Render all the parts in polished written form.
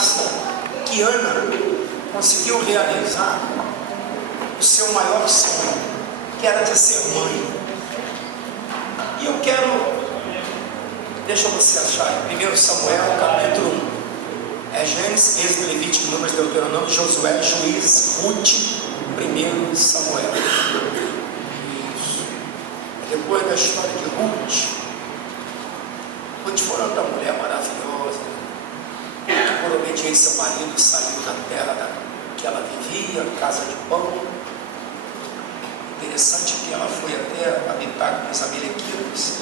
basta que Ana conseguiu realizar o seu maior sonho, que era de ser mãe. E eu quero, deixa você achar, em 1 Samuel, capítulo 1, Gênesis, Êxodo, Levítico, Números, Deuteronômio, Josué, Juízes, Ruth, 1 Samuel. Isso. Depois da história de Ruth foi outra mulher maravilhosa, que por obediência ao marido saiu da terra que ela vivia, casa de pão. Interessante que ela foi até habitar com os amalequitas,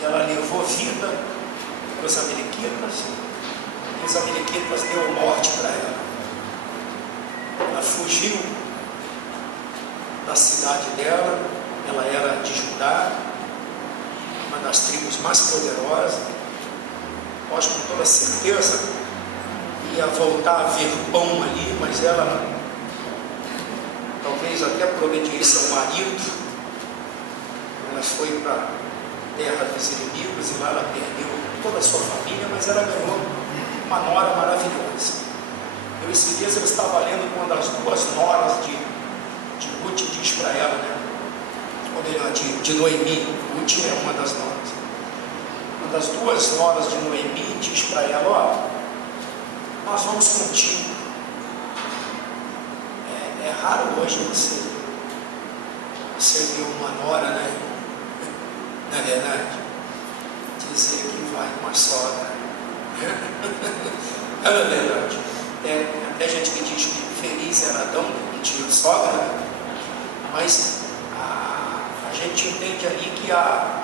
e ela levou vida para os amalequitas, e os amalequitas deu morte para ela. Ela fugiu da cidade dela, ela era de Judá, uma das tribos mais poderosas. Nós com toda certeza ia voltar a ver pão ali, mas ela, talvez até por obediência ao marido, ela foi para a terra dos inimigos, e lá ela perdeu toda a sua família, mas ela ganhou uma nora maravilhosa. Esses dias eu estava lendo quando as duas noras de Ruth diz para ela, né? Ou melhor, de Noemi. Ruth é uma das noras. Uma das duas noras de Noemi diz para ela: ó, nós vamos contigo. É raro hoje você ver uma nora, né? Na verdade, dizer que vai com a sogra. É verdade. Até gente que diz que feliz era Adão que não tinha sogra, mas a gente entende ali que a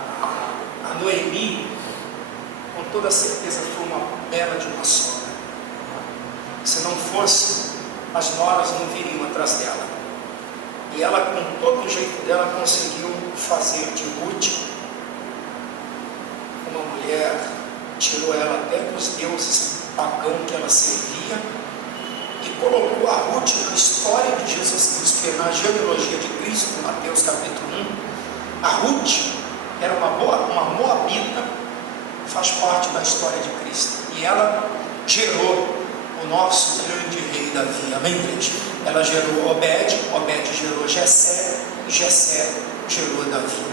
Noemi, com toda certeza, foi uma bela de uma sogra. Se não fosse, as noras não viriam atrás dela. E ela, com todo o jeito dela, conseguiu fazer de Ruth uma mulher, tirou ela até dos deuses pagãos que ela servia, e colocou a Ruth na história de Jesus Cristo, que na genealogia de Cristo, em Mateus capítulo 1, a Ruth era uma moabita, faz parte da história de Cristo, e ela gerou o nosso grande rei Davi. Amém, igreja? Ela gerou Obed gerou Jessé, e Jessé gerou Davi.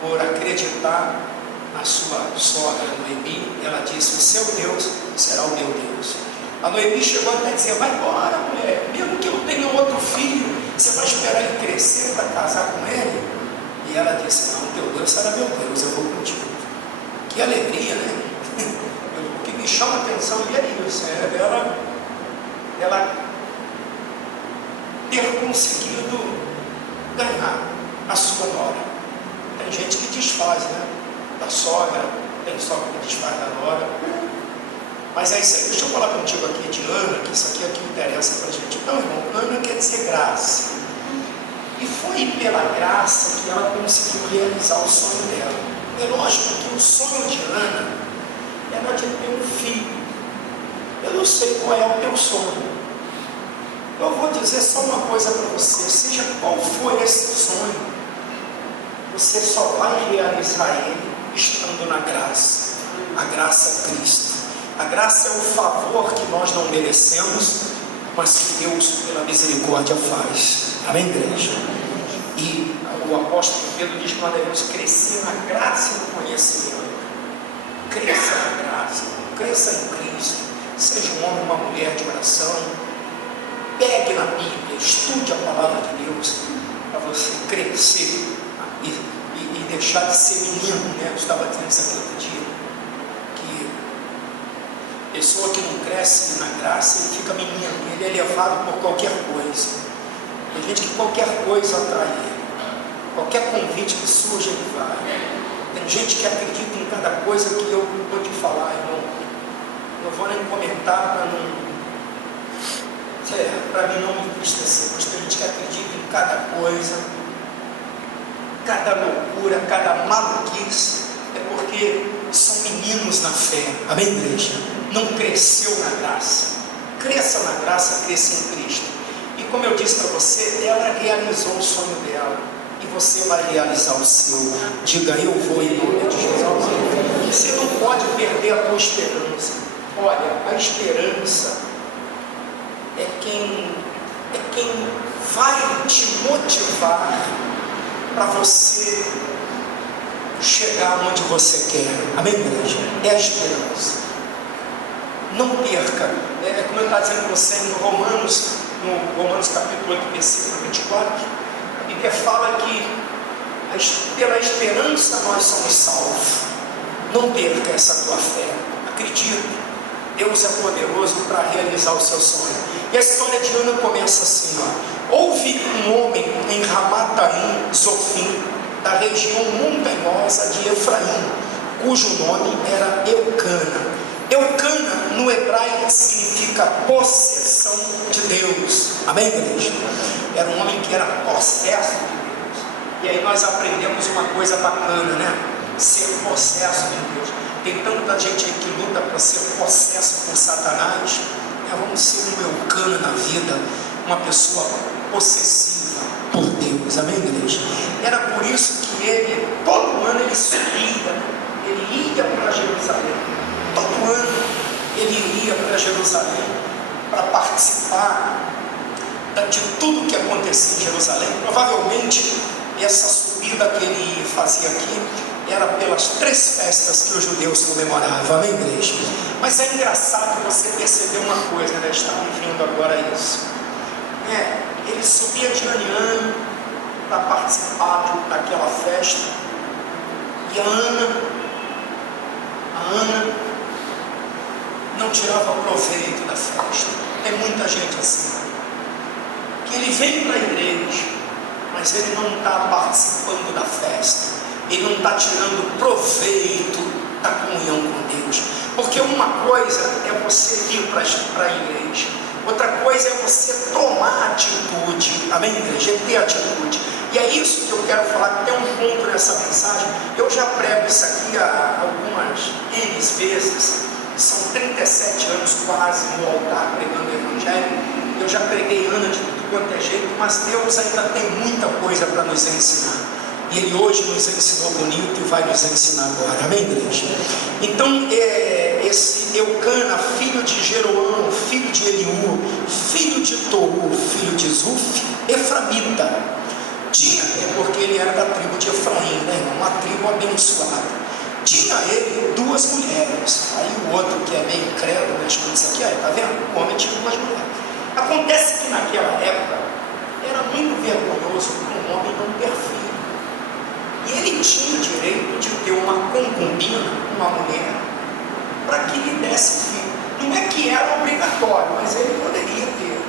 Por acreditar na sua sogra Noemi, ela disse: o seu Deus será o meu Deus. A Noemi chegou até a dizer: vai embora, mulher, mesmo que eu tenha outro filho, você vai esperar ele crescer para casar com ele? E ela disse: não, teu Deus será meu Deus, eu vou contigo. Que alegria, né? O que me chama a atenção é isso, ela ter conseguido ganhar a sua nora. Tem gente que desfaz, né? Da sogra, tem sogra que desfaz da nora. Mas é isso aí. Deixa eu falar contigo aqui de Ana, que isso aqui é o que interessa para a gente. Então, irmão, Ana quer dizer graça. E foi pela graça que ela conseguiu realizar o sonho dela. É lógico que o sonho de Ana era de ter um filho. Eu não sei qual é o teu sonho. Eu vou dizer só uma coisa para você: seja qual for esse sonho, você só vai realizar ele estando na graça. A graça é Cristo. A graça é o favor que nós não merecemos, mas que Deus, pela misericórdia, faz. Amém, igreja? E o apóstolo Pedro diz que nós devemos crescer na graça e no conhecimento. Cresça na graça, cresça em Cristo. Seja um homem ou uma mulher de oração. Pegue na Bíblia, estude a palavra de Deus, para você crescer e deixar de ser menino, né? Eu estava dizendo isso aqui outro dia, que pessoa que não cresce na graça, ele fica menino, ele é levado por qualquer coisa. Tem gente que qualquer coisa atrai ele, qualquer convite que surge ele vai. Tem gente que acredita em cada coisa que eu não vou te falar, irmão. Eu vou nem comentar para mim não me entristecer, mas tem gente que acredita em cada coisa, cada loucura, cada maluquice, é porque são meninos na fé. Amém, igreja? Não cresceu na graça. Cresça na graça, cresça em Cristo. E como eu disse para você, ela realizou o sonho dela, e você vai realizar o seu. Diga: eu vou em nome de Jesus. Você não pode perder a esperança. Olha, a esperança é quem vai te motivar para você chegar onde você quer. Amém, igreja? É a esperança. Não perca. Como eu estava dizendo para você no Romanos capítulo 8, versículo 24, a Bíblia fala que pela esperança nós somos salvos. Não perca essa tua fé. Acredita. Deus é poderoso para realizar o seu sonho. E a história de Ana começa assim, ó. Houve um homem em Ramataim, Zofim, da região montanhosa de Efraim, cujo nome era Eucana. Eucana no hebraico significa possessão de Deus. Amém, igreja? Era um homem que era possesso de Deus. E aí nós aprendemos uma coisa bacana, né? Ser possesso de Deus. Tem tanta gente aí que luta para ser possesso por Satanás. Vamos ser um Eucana na vida, uma pessoa possessiva por Deus. Amém, igreja? Era por isso que ele, todo ano ele subia, ele ia para Jerusalém. Todo ano ele ia para Jerusalém para participar de tudo que acontecia em Jerusalém. Provavelmente essa subida que ele fazia aqui era pelas 3 festas que os judeus comemoravam. Amém, igreja? Mas é engraçado você perceber uma coisa, né? Está me vindo agora isso. Ele subia de ano em ano para participar daquela festa. E a Ana não tirava proveito da festa. Tem muita gente assim, que ele vem para a igreja, mas ele não está participando da festa. Ele não está tirando proveito da comunhão com Deus. Porque uma coisa é você ir para a igreja, outra coisa é você tomar atitude. Amém, igreja? É ter atitude. E é isso que eu quero falar, que tem um ponto nessa mensagem. Eu já prego isso aqui há algumas vezes. São 37 anos quase no altar pregando o evangelho. Eu já preguei Ana de tudo quanto é jeito, mas Deus ainda tem muita coisa para nos ensinar. E Ele hoje nos ensinou bonito e vai nos ensinar agora. Amém, igreja? Então, esse Eucana, filho de Jeroão, filho de Eliú, filho de Tou, filho de Zuf, eframita. Porque ele era da tribo de Efraim, né? Uma tribo abençoada. Tinha ele 2 mulheres. Aí o outro que é meio incrédulo, mas com isso aqui, tá vendo? O homem tinha 2 mulheres. Acontece que naquela época era muito vergonhoso para um homem não ter filho. E ele tinha o direito de ter uma concubina, uma mulher, para que lhe desse filho. Não é que era obrigatório, mas ele poderia ter,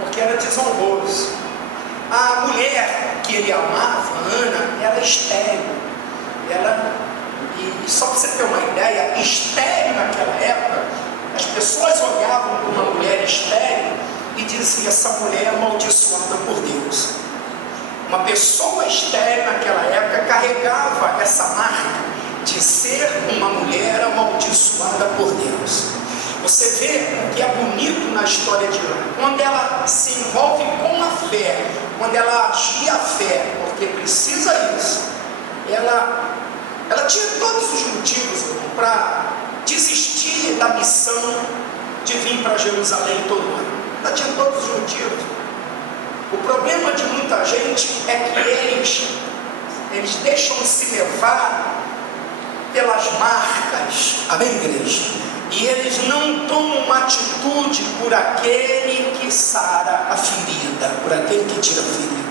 porque era desonroso. A mulher que ele amava, Ana, era estéril. E só para você ter uma ideia, estéril naquela época, as pessoas olhavam para uma mulher estéril e diziam: essa mulher é amaldiçoada por Deus. Uma pessoa estéril naquela época carregava essa marca de ser uma mulher amaldiçoada por Deus. Você vê o que é bonito na história de Ana, quando ela se envolve com a fé, quando ela agia a fé, porque precisa isso, ela tinha todos os motivos para desistir da missão de vir para Jerusalém todo ano. Ela tinha todos os motivos. O problema de muita gente é que eles deixam se levar pelas marcas. Amém, igreja? E eles não tomam uma atitude por aquele que sara a ferida, por aquele que tira a ferida.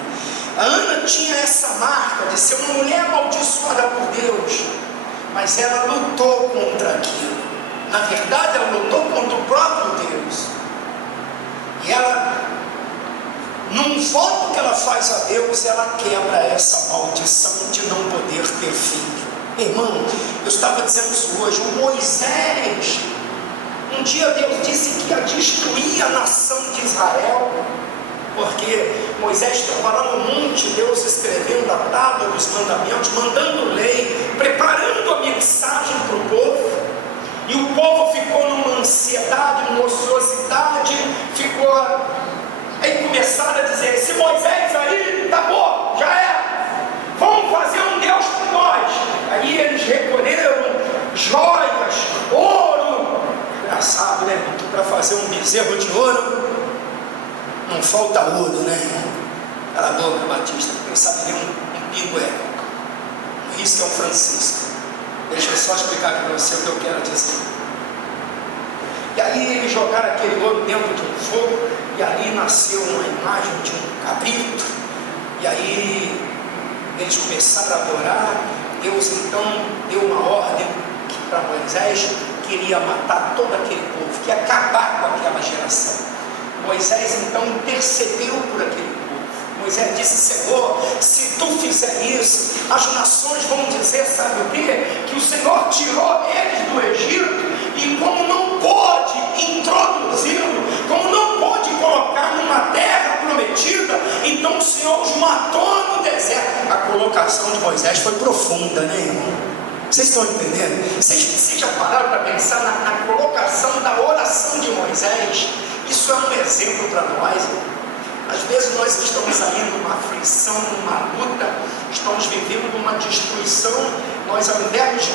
A Ana tinha essa marca de ser uma mulher amaldiçoada por Deus, mas ela lutou contra aquilo. Na verdade, ela lutou contra o próprio Deus. E ela, num voto que ela faz a Deus, ela quebra essa maldição de não poder ter filho. Irmão, eu estava dizendo isso hoje, o Moisés, um dia Deus disse que ia destruir a nação de Israel, porque Moisés estava lá no monte, Deus escrevendo a tábua dos mandamentos, mandando lei, preparando a mensagem para o povo, e o povo ficou numa ansiedade, numa ociosidade, aí começaram a dizer: esse Moisés aí, tá bom, já é, vamos fazer um Deus para nós. Aí eles recolheram joias, ouro, para fazer um bezerro de ouro, não falta ouro, né? Cala a boca, Batista, quem sabe ler um pingo é. Isso é um Francisco. Deixa eu só explicar aqui para você o que eu quero dizer. E aí eles jogaram aquele ouro dentro de um fogo, e ali nasceu uma imagem de um cabrito, e aí eles começaram a adorar. Deus então deu uma ordem para Moisés, que iria matar todo aquele povo, que ia acabar com aquela geração. Moisés então intercedeu por aquele povo. Moisés disse: Senhor, se tu fizer isso, as nações vão dizer, sabe o quê? Que o Senhor tirou eles do Egito, e como não pôde introduzi-lo, como não pôde colocar numa terra prometida, então o Senhor os matou no deserto. A colocação de Moisés foi profunda, né, irmão? Vocês estão entendendo? Vocês já pararam para pensar na colocação da oração de Moisés? Isso é um exemplo para nós. Às vezes nós estamos aí numa aflição, numa luta, estamos vivendo uma destruição. Nós, ao invés de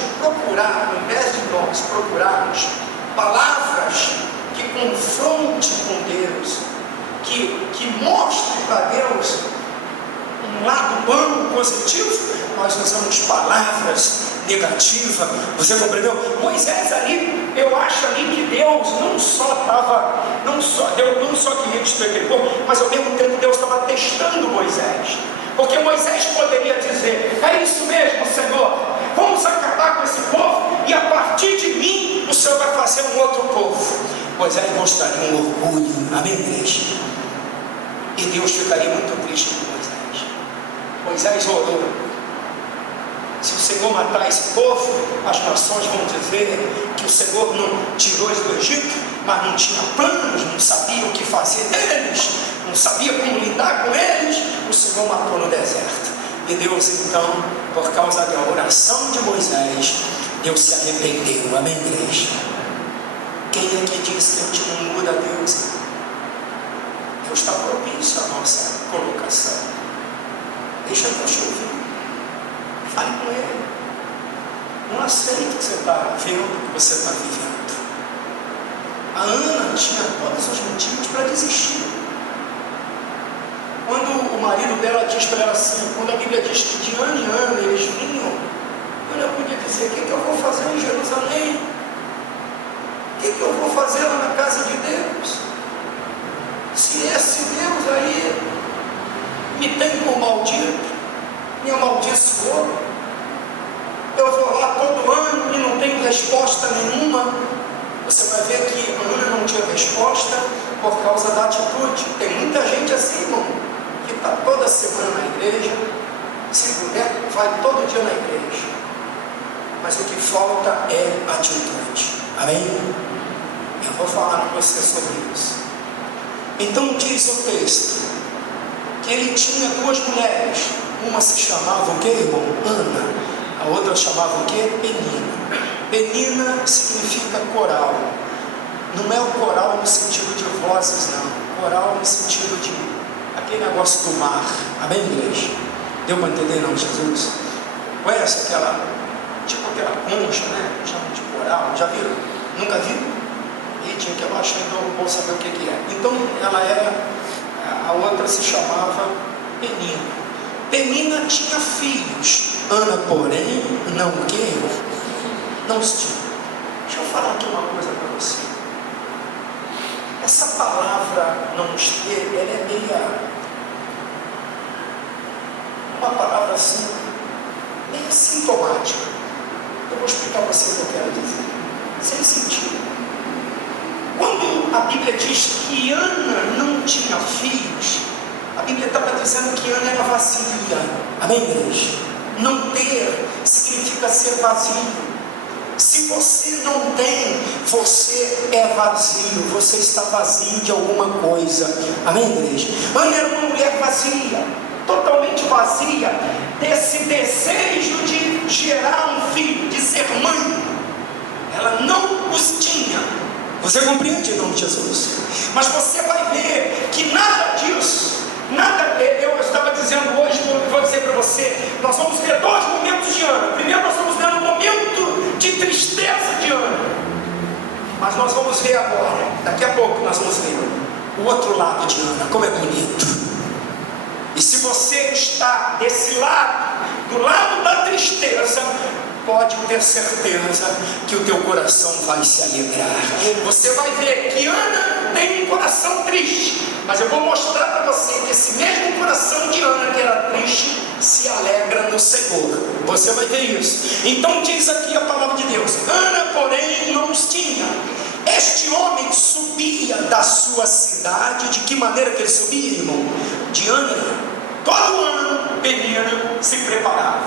nós procurarmos palavras que confrontem com Deus, que mostrem para Deus um lado bom, positivo, nós usamos palavras negativas. Você compreendeu? Moisés ali, eu acho ali que Deus não só queria destruir aquele povo, mas ao mesmo tempo Deus estava testando Moisés, porque Moisés poderia dizer: é isso mesmo, Senhor, vamos acabar com esse povo, e a partir de mim o Senhor vai fazer um outro povo. Moisés mostraria um orgulho, amém, igreja? E Deus ficaria muito triste com Moisés. Moisés orou: se o Senhor matar esse povo, as nações vão dizer que o Senhor não tirou eles do Egito, mas não tinha planos, não sabia o que fazer deles, não sabia como lidar com eles. O Senhor matou no deserto. E Deus então, por causa da oração de Moisés, Deus se arrependeu. Amém, igreja? Quem é que diz que a gente não muda a Deus? Deus está propício à nossa colocação. Deixa Deus te ouvir. Fale com Ele. Não aceite o que você está vendo, o que você está vivendo. A Ana tinha todos os motivos para desistir. Quando o marido dela diz para ela assim, quando a Bíblia diz que de ano em ano eles vinham, ela podia dizer: o que eu vou fazer em Jerusalém? O que eu vou fazer lá na casa de Deus? Se esse Deus aí me tem como maldito, me amaldiçoou, eu vou lá todo ano e não tenho resposta nenhuma. Você vai ver que Ana não tinha resposta por causa da atitude. Tem muita gente assim, irmão, que está toda semana na igreja, se puder, vai todo dia na igreja, mas o que falta é atitude. Amém? Eu vou falar com você sobre isso. Então diz o texto que ele tinha duas mulheres. Uma se chamava o que, irmão? Ana. A outra chamava o que? Penina. Penina significa coral. Não é o coral no sentido de vozes, não. Coral no sentido de aquele negócio do mar. Amém, igreja? Deu para entender, não, Jesus? Conhece aquela, tipo aquela concha, né? Chama de coral. Já viram? Nunca viram? E tinha que abaixar, então vou saber o que é. Então ela era, a outra se chamava Penina. Penina tinha filhos. Ana, porém, não o quê? Não os tinha. Deixa eu falar aqui uma coisa para você. Essa palavra não os ter, ela é meia, uma palavra assim, meio sintomática. Eu vou explicar para você o que eu quero dizer. Sem sentido. Quando a Bíblia diz que Ana não tinha filhos, a Bíblia estava dizendo que Ana era vazia. Amém, igreja? Não ter significa ser vazio. Se você não tem, você é vazio. Você está vazio de alguma coisa. Amém, igreja? Ana era uma mulher vazia, totalmente vazia desse desejo de gerar um filho, de ser mãe. Ela não os tinha. Você compreende em nome de Jesus? Mas você vai ver que nada disso, eu estava dizendo hoje, vou dizer para você, nós vamos ver dois momentos de Ana. Primeiro nós vamos ver um momento de tristeza de Ana, mas nós vamos ver agora, daqui a pouco nós vamos ver o outro lado de Ana, como é bonito. E se você está desse lado, do lado da tristeza, pode ter certeza que o teu coração vai se alegrar. Você vai ver que Ana tem um coração triste, mas eu vou mostrar para você que esse mesmo coração de Ana que era triste se alegra no Senhor. Você vai ver isso. Então diz aqui a palavra de Deus: Ana, porém, irmãos tinha. Este homem subia da sua cidade. De que maneira que ele subia, irmão? De ano em ano. Todo ano Penina se preparava.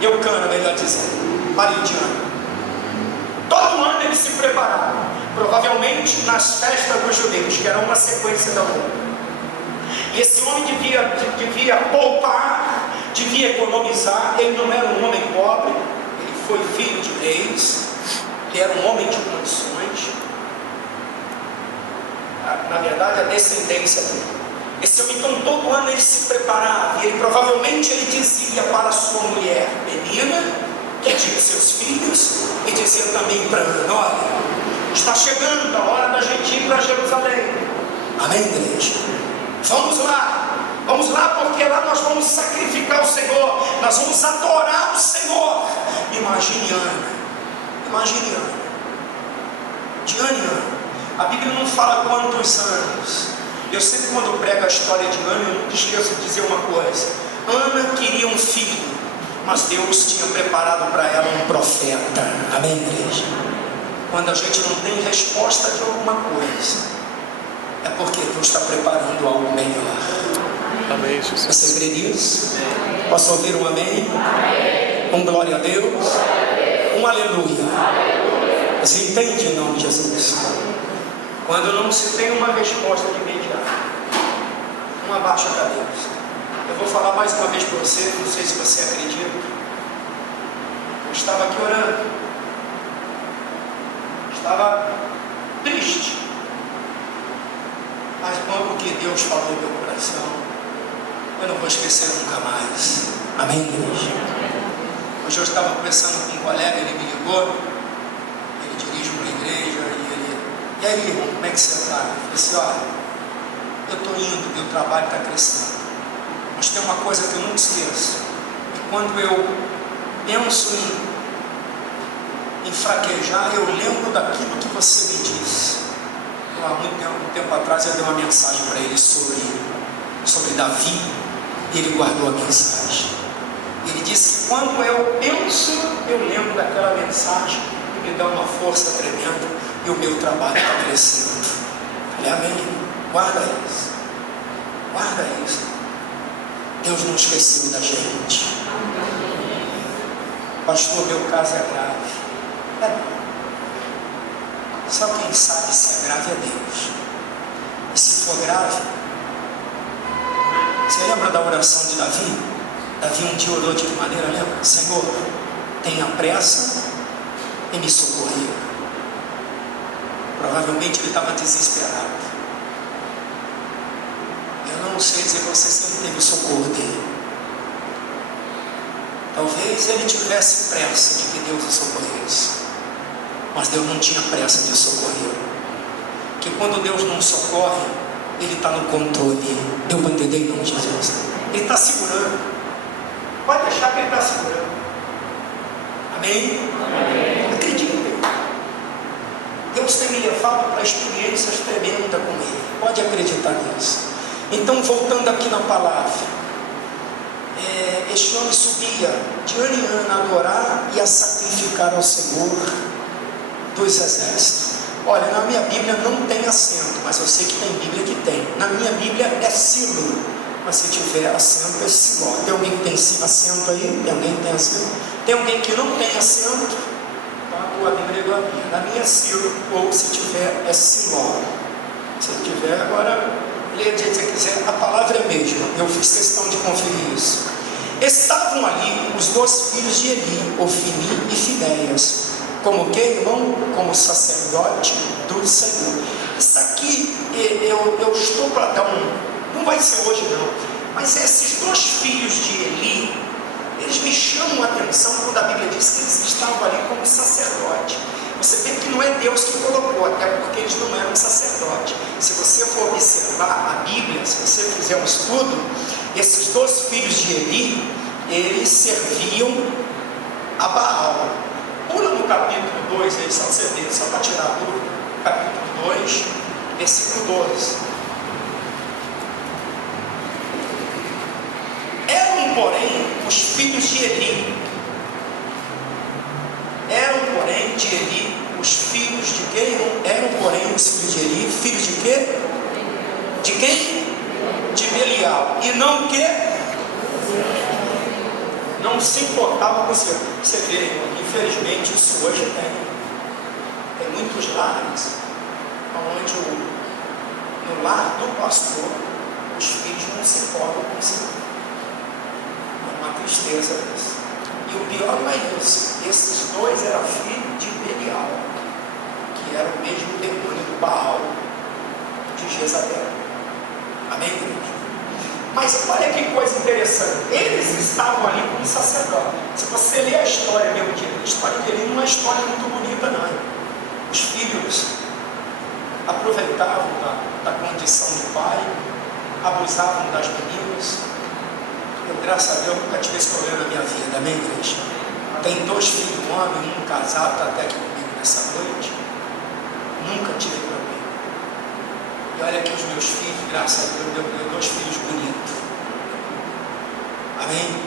Eucana, melhor dizendo, marido de Ana. Todo ano ele se preparava, provavelmente nas festas dos judeus, que era uma sequência da outra. E esse homem devia poupar, devia economizar. Ele não era um homem pobre, ele foi filho de reis, ele era um homem de condições. Na verdade, a descendência dele. Esse homem, então, todo ano ele se preparava, e ele provavelmente ele dizia para sua mulher Penina, que tinha seus filhos, e dizia também para Ana: olha, está chegando a hora da gente ir para Jerusalém. Amém, igreja? Vamos lá, porque lá nós vamos sacrificar o Senhor, nós vamos adorar o Senhor. Imagine Ana, de ano em ano. A Bíblia não fala quantos anos. Eu sempre, quando prego a história de Ana, eu nunca esqueço de dizer uma coisa: Ana queria um filho, mas Deus tinha preparado para ela um profeta. Amém, igreja? Quando a gente não tem resposta de alguma coisa, é porque Deus está preparando algo melhor. Amém, Jesus. Você crê nisso? Posso ouvir um amém? Um glória a Deus? Um aleluia. Você entende em nome de Jesus? Quando não se tem uma resposta de imediato, não abaixa a cabeça. Eu vou falar mais uma vez para você, não sei se você acredita. Eu estava aqui orando, estava triste, mas o que Deus falou no meu coração, eu não vou esquecer nunca mais. Amém, igreja? Hoje eu estava conversando com um colega, ele me ligou, ele dirige uma igreja, e aí, irmão, como é que você está? Eu falei assim: olha, eu estou indo, meu trabalho está crescendo, mas tem uma coisa que eu nunca esqueço, e quando eu penso em fraquejar, eu lembro daquilo que você me disse. Há muito tempo atrás eu dei uma mensagem para ele sobre Davi, e ele guardou a mensagem. Ele disse que quando eu penso, eu lembro daquela mensagem, e me dá uma força tremenda, e o meu trabalho está crescendo. Falei: amém. Guarda isso. Deus não esqueceu da gente. Pastor, meu caso é grave. Só quem sabe se é grave é Deus. E se for grave, você lembra da oração de Davi? Davi um dia orou de que maneira, lembra? Senhor, tenha pressa em me socorrer. Provavelmente ele estava desesperado. Eu não sei dizer, você sempre teve o socorro dele. Talvez ele tivesse pressa de que Deus o socorresse, mas Deus não tinha pressa de o socorrer. Que quando Deus não socorre, Ele está no controle. Deu para entender em nome de Jesus? Ele está segurando. Pode deixar que Ele está segurando. Amém? Amém. Acredite. Deus tem me levado para experiências tremendas com Ele. Pode acreditar nisso. Então, voltando aqui na palavra, este homem subia de ano em ano a adorar e a sacrificar ao Senhor dos exércitos. Olha, na minha Bíblia não tem acento, mas eu sei que tem Bíblia que tem. Na minha Bíblia é Silo, mas se tiver acento é Siló. Tem alguém que tem acento aí? Tem alguém que tem acento? Tem alguém que não tem acento? A tua Bíblia é igual a minha. Na minha é Silo, ou se tiver é Siló. Se tiver, agora leia se você quiser, a palavra é a mesma. Eu fiz questão de conferir isso. Estavam ali os dois filhos de Eli, Ofni e Finéias. Como que, irmão? Como sacerdote do Senhor. Isso aqui eu estou para dar não vai ser hoje não, mas esses dois filhos de Eli, eles me chamam a atenção quando a Bíblia diz que eles estavam ali como sacerdote. Você vê que não não é Deus que colocou, até porque eles não eram sacerdotes. Se você for observar a Bíblia, se você fizer um estudo, esses 2 filhos de Eli, eles serviam a Baal. Pula no capítulo 2, eles são servidos, só para tirar a dúvida. Capítulo 2, versículo 12. Eram, porém, os filhos de Eli. Eram, porém, de Eli, os filhos de quem? Eram, porém, os filhos de Eli, filhos de quê? De quem? De Belial. E não que? Não se importava com o Senhor. Você vê, infelizmente, isso hoje tem muitos lares, onde no lar do pastor, os filhos não se importam com o Senhor. É uma tristeza isso. E o pior não é isso. Esses 2 eram filhos de Belial, que era o mesmo demônio do Baal de Jezabel. Amém, igreja? Mas olha que coisa interessante. Eles estavam ali como sacerdote. Se você ler a história mesmo de Eli, a história de Eli não é uma história muito bonita, não. Os filhos aproveitavam da condição do pai, abusavam das meninas. Eu, graças a Deus, nunca tive esse problema na minha vida, amém, igreja? Tem 2 filhos, um homem, um casado, está até aqui comigo nessa noite. Nunca tive problema. E olha que os meus filhos, graças a Deus, eu tenho 2 filhos bonitos. Amém?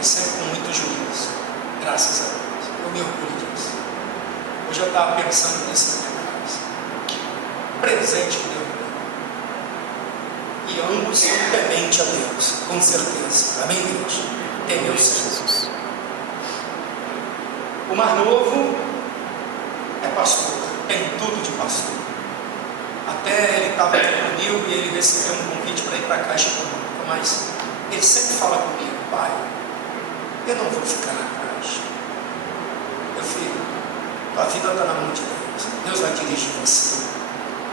E sempre com muito juízo. Graças a Deus. Eu me orgulho disso. Hoje eu estava pensando nisso na minha casa. Presente que Deus me deu. E ambos são tementes a Deus, com certeza. Amém, Deus? Temeu Jesus. O mais novo é pastor, tem tudo de pastor. Até ele estava aqui comigo e ele recebeu um convite para ir para a Caixa Econômica, mas ele sempre fala comigo: pai, eu não vou ficar na Caixa. Meu filho, tua vida está na mão de Deus. Deus vai dirigir você.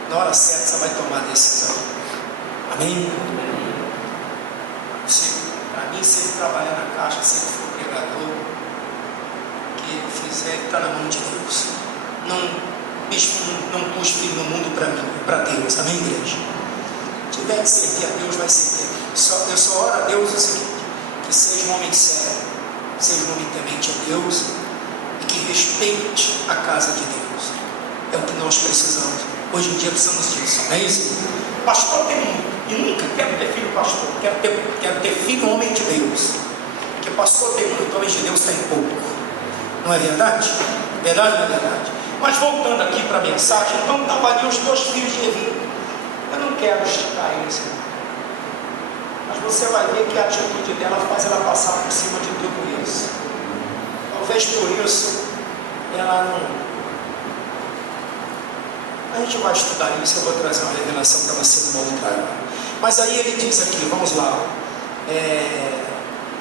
Na hora certa você vai tomar a decisão. Amém? Para mim, se ele trabalhar na Caixa, se ele for pregador, o que ele fizer, ele está na mão de Deus. Não pus filho no mundo para mim, para Deus. Amém, igreja? Se tiver que servir a Deus, vai servir a Deus. Eu só oro a Deus o seguinte: que seja um homem sério, seja um homem temente a Deus e que respeite a casa de Deus. É o que nós precisamos. Hoje em dia precisamos disso, não é isso? Pastor tem muito, e nunca quero ter filho pastor, quero ter filho homem de Deus. Porque pastor tem muito, homem de Deus tem pouco. Não é verdade? Verdade ou não é verdade? Mas voltando aqui para a mensagem, então estavam ali os 2 filhos de Eli. Eu não quero esticar eles, mas você vai ver que a atitude dela faz ela passar por cima de tudo isso. Talvez por isso ela não. A gente vai estudar isso, eu vou trazer uma revelação para você numa outra hora. Mas aí ele diz aqui, vamos lá,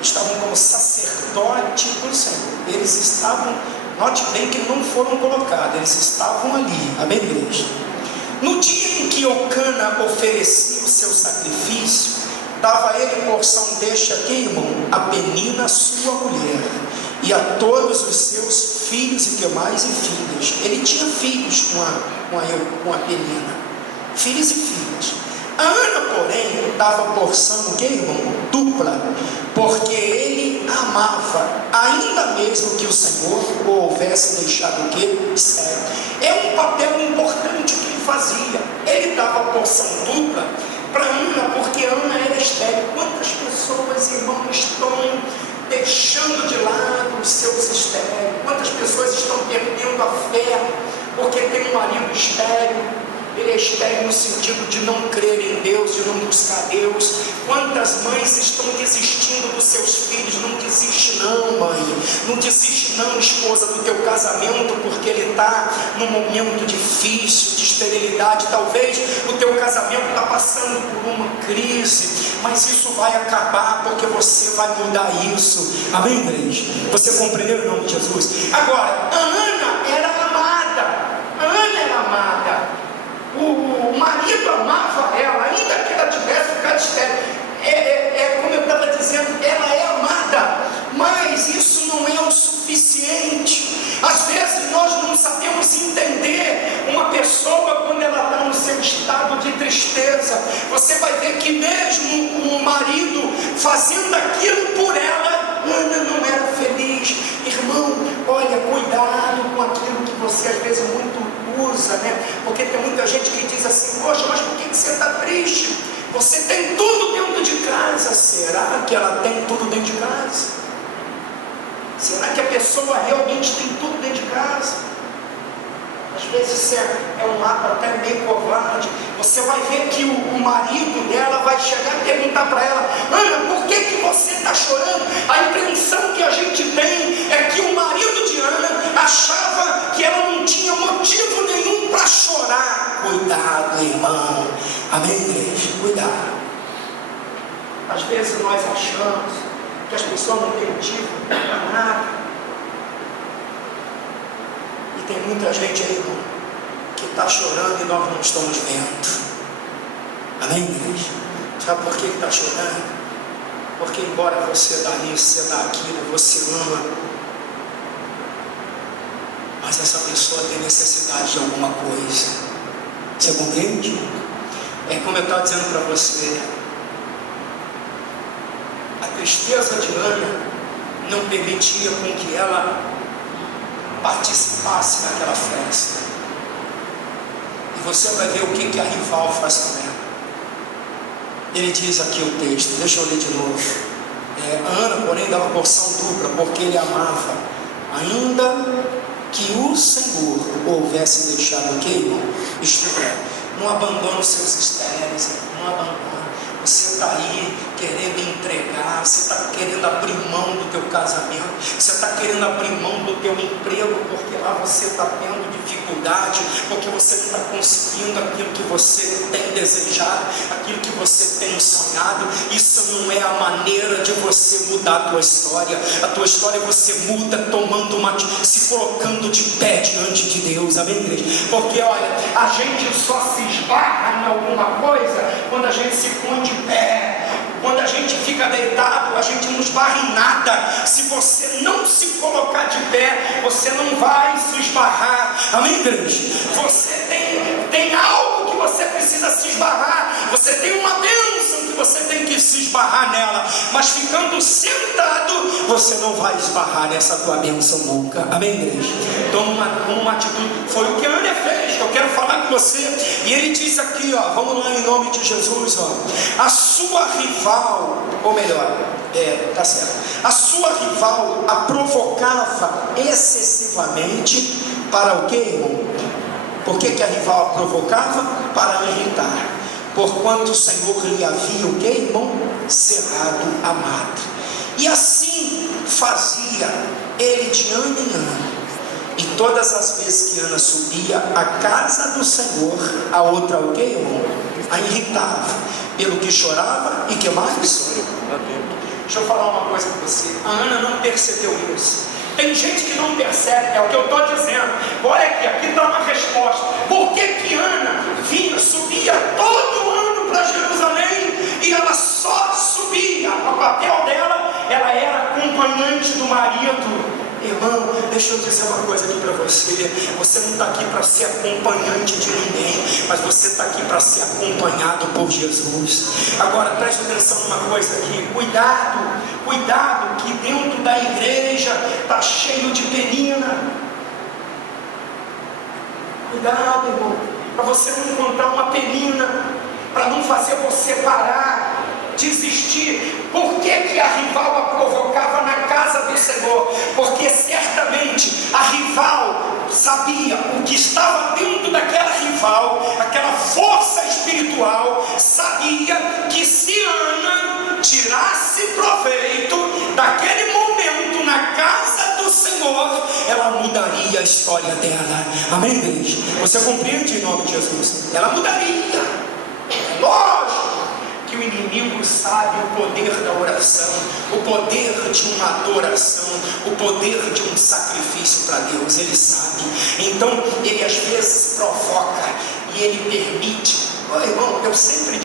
estavam como sacerdote do Senhor. Eles estavam, note bem que não foram colocados, eles estavam ali, amém, igreja? No dia em que Eucana oferecia o seu sacrifício, dava a ele porção deste aqui, irmão, a Penina, sua mulher, e a todos os seus filhos e que mais e filhas. Ele tinha filhos com a Penina, filhos e filhas. A Ana, porém, dava porção, que, irmão, dupla, porque ele amava, ainda mesmo que o Senhor o houvesse deixado o que? Cego. É um papel importante que ele fazia. Ele dava porção dupla para Ana, porque Ana era estéril. Quantas pessoas, irmão, estão deixando de lado os seus estéreis? Quantas pessoas estão perdendo a fé porque tem um marido estéril? Ele é estéril no sentido de não crer em Deus, de não buscar Deus. Quantas mães estão desistindo dos seus filhos? Não desiste não, mãe. Não desiste não, esposa, do teu casamento, porque ele está num momento difícil, de esterilidade. Talvez o teu casamento está passando por uma crise, mas isso vai acabar, porque você vai mudar isso. Amém, igreja? Você compreendeu em nome de Jesus? Agora, a Ana era amada. A Ana era amada. O marido amava ela, ainda que ela tivesse ficado estéril. Como eu estava dizendo, ela é amada, mas isso não é o suficiente. Às vezes nós não sabemos entender uma pessoa quando ela está no seu estado de tristeza. Você vai ver que mesmo o marido fazendo aquilo por ela, Ana não era feliz. Irmão, olha, cuidado com aquilo que você às vezes muito usa, né? Porque tem muita gente que diz assim: poxa, mas por que você está triste? Você tem tudo dentro de casa. Será que ela tem tudo dentro de casa? Será que a pessoa realmente tem tudo dentro de casa? Às vezes é um ato até meio covarde. Você vai ver que o marido dela vai chegar e perguntar para ela: Ana, por que você está chorando? A impressão que a gente tem é que o marido de Ana achava que ela não tinha motivo nenhum para chorar. Cuidado, irmão. Amém, igreja? Cuidado. Às vezes nós achamos que as pessoas não têm motivo para nada. E tem muita gente aí, irmão, que está chorando e nós não estamos vendo. Amém, igreja? Sabe por que está chorando? Porque embora você dá isso, você dá aquilo, você ama, mas essa pessoa tem necessidade de alguma coisa. Você compreende? É como eu estava dizendo para você, a tristeza de Ana não permitia com que ela participasse daquela festa. E você vai ver o que a rival faz com ela. Ele diz aqui o texto, deixa eu ler de novo. A Ana, porém, dava porção dupla, porque ele amava, ainda que o Senhor houvesse deixado o que? Isto é, não abandona os seus estéreis, não abandona. Você está aí querendo entregar, você está querendo abrir mão do teu casamento, você está querendo abrir mão do teu emprego, porque lá você está tendo dificuldade, porque você não está conseguindo aquilo que você tem desejado, aquilo que você tem sonhado. Isso não é a maneira de você mudar a tua história. A tua história você muda tomando se colocando de pé diante de Deus. Amém, igreja? Porque olha, a gente só se esbarra em alguma coisa quando a gente se põe de pé. Quando a gente fica deitado, a gente não esbarra em nada. Se você não se colocar de pé, você não vai se esbarrar. Amém, igreja? Você tem algo que você precisa se esbarrar. Você tem uma bênção que você tem que se esbarrar nela. Mas ficando sentado, você não vai esbarrar nessa tua bênção nunca. Amém, igreja? Toma uma atitude. Foi o que a Ana fez, que eu quero falar com você. E ele diz aqui, ó, vamos lá em nome de Jesus, ó. A sua rival, ou melhor, tá certo. A sua rival a provocava excessivamente para o que, irmão? Por que a rival a provocava? Para irritar. Porquanto o Senhor lhe havia o que, irmão? Cerrado a madre. E assim fazia ele de ano em ano. E todas as vezes que Ana subia à casa do Senhor, a outra o que, irmão? A irritava, pelo que chorava e que mais? Deixa eu falar uma coisa para você. A Ana não percebeu isso. Tem gente que não percebe, é o que eu estou dizendo. Olha aqui está uma resposta. Por que Ana subia todo ano para Jerusalém e ela só subia? O papel dela, ela era acompanhante do marido. Irmão, deixa eu dizer uma coisa aqui para você. Você não está aqui para ser acompanhante de ninguém, mas você está aqui para ser acompanhado por Jesus. Agora preste atenção numa coisa aqui. Cuidado que dentro da igreja está cheio de penina. Cuidado, irmão, para você não encontrar uma penina, para não fazer você parar, desistir. Por que a rival a provocava na casa do Senhor? Porque certamente a rival sabia o que estava dentro daquela rival, aquela força espiritual, sabia que se Ana tirasse proveito daquele momento na casa do Senhor, ela mudaria a história dela. Amém, igreja? Você compreende em nome de Jesus? Ela mudaria. Lógico que o inimigo sabe o poder da oração, o poder de uma adoração, o poder de um sacrifício para Deus. Ele sabe. Então ele às vezes provoca e ele permite. Irmão, eu sempre